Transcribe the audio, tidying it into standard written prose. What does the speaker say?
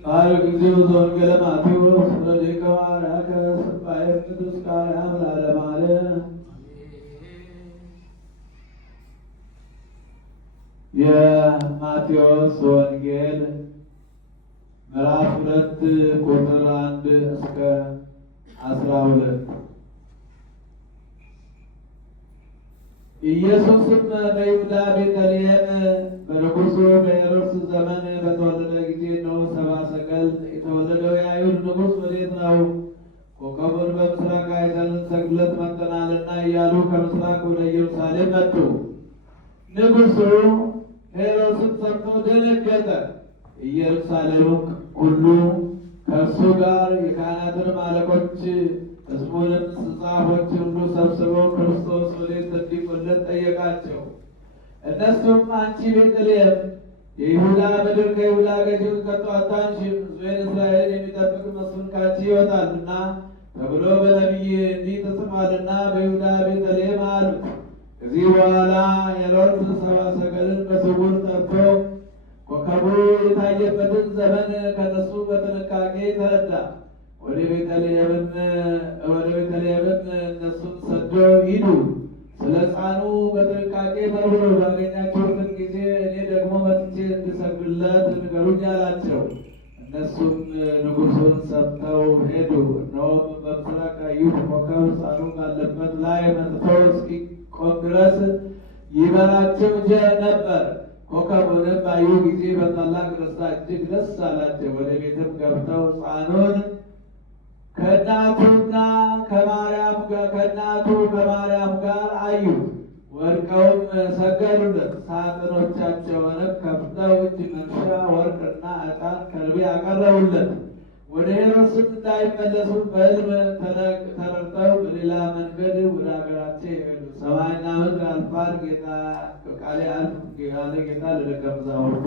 ቃል ጊዜው ዘወንጌለ ማቴዎስ ወደቀ ሐዋርያከ ስባኤ ቅዱስ ቃልያም ለዓለመ ዓለም። የማቴዎስ ወንጌል ምዕራፍ 2 ቁጥር 1 እስከ 12። ኢየሱስም በይሁዳ ቤተልሔም በንጉሡ በሄሮድስ ዘመን በተወለደ ጊዜ ነው። ሰብአ ሰገል የተወለደው የአይሁድ ንጉሥ ወዴት ነው? ኮከቡን በምስራቅ አይተን እንሰግድለት መጥተናልና እያሉ ከምስራቅ ወደ ኢየሩሳሌም መጡ። ንጉሡ ሄሮድስም ሰምቶ ደነገጠ። ኢየሩሳሌም ሁሉ ከእሱ ጋር የካህናትንም አለቆች ሕዝቡንም ጻፎች ሁሉ ሰብስበው ክርስቶስ ወዴት እንዲወለድ ጠየቃቸው። እነሱም አንቺ ቤተልሔም የይሁዳ ምድር ከይሁዳ ገዢዎች ከቶ አታንሽም፣ ሕዝቤን እስራኤልን የሚጠብቅ መስፍን ካንቺ ይወጣልና ተብሎ በነቢይ እንዲህ ተጽፏልና በይሁዳ ቤተልሔም አሉት። ከዚህ በኋላ ሄሮድስ ሰብአ ሰገልን በስውር ጠርቶ ኮከቡ የታየበትን ዘመን ከነሱ በጥንቃቄ ተረዳ። ወደ ቤተልሔምም እነሱን ሰዶ ሂዱ፣ ስለ ሕፃኑ በጥንቃቄ መርምሩ፣ ባገኛችሁትን ጊዜ እኔ ደግሞ መጥቼ እንድሰግድለት ንገሩኝ አላቸው። እነሱም ንጉሡን ሰምተው ሄዱ። እነሆም በምስራቅ ያዩት ኮከብ ሕፃኑ ባለበት ላይ መጥቶ እስኪቆም ድረስ ይበራቸው ነበር። ኮከቡንም ባዩ ጊዜ በታላቅ ደስታ እጅግ ደስ አላቸው። ወደ ቤትም ገብተው ሕፃኑን ከእናቱ ከማርያም ጋር አዩት። ወድቀውም ሰገዱለት። ሳጥኖቻቸውንም ከፍተው እጅ መንሻ ወርቅና ዕጣን ከርቤ አቀረቡለት። ወደ ሄሮድስም እንዳይመለሱ በሕልም ተረድተው በሌላ መንገድ ወደ አገራቸው ይሄዱ። ሰማይና ምድር ያልፋል፣ ቃሌ አያልፍም ያለ ጌታ ለደቀ መዛሙርቱ